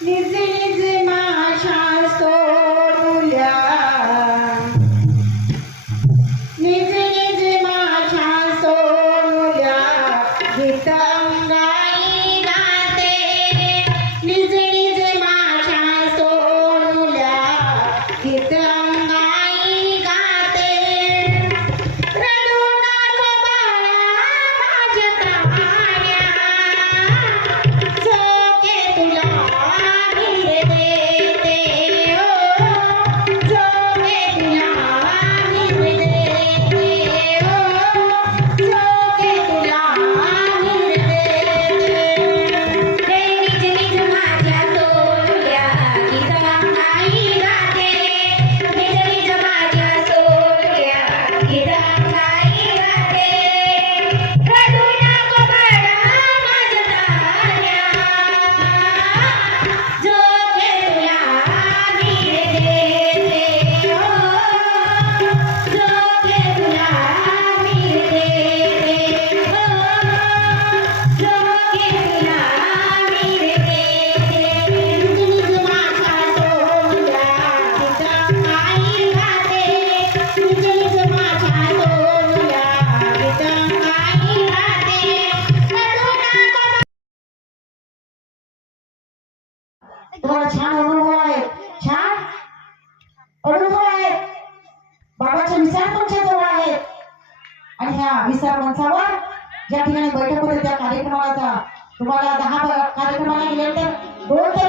निज निज माझ्या सोडूया, निज निज माझ्या सोडूया, गीत अंगाई गाते, निज निज माझ्या सोडूया, गीत अंगाई गाते, रडू नको बाळा माझ्या तान्या, झोके तुला मी देते, ओ झोके तुला मी देते, ओ झोके तुला मी देते, हे निज निज माझ्या सोडूया, गीत अंगाई गाते, निज निज माझ्या सोडूया, गीत अंगाई गाते, रडू नको बाळा माझ्या तान्या, झोके तुला मी देते, ओ झोके तुला मी देते, ओ झोके तुला मी देते, निज निज माझ्या सोडूया, गीत अंगाई गाते, निज निज माझ्या सोडूया, गीत अंगाई गाते, रडू नको तुम्हाला छान अनुभव आहे, छान अनुभव आहे, बाबाचे विचार तुमच्या जवळ आहेत आणि ह्या विचार मंचावर ज्या ठिकाणी बैठक होते त्या कार्यक्रमाला तुम्हाला 10 कार्यक्रमाला गेल्यानंतर 2 ते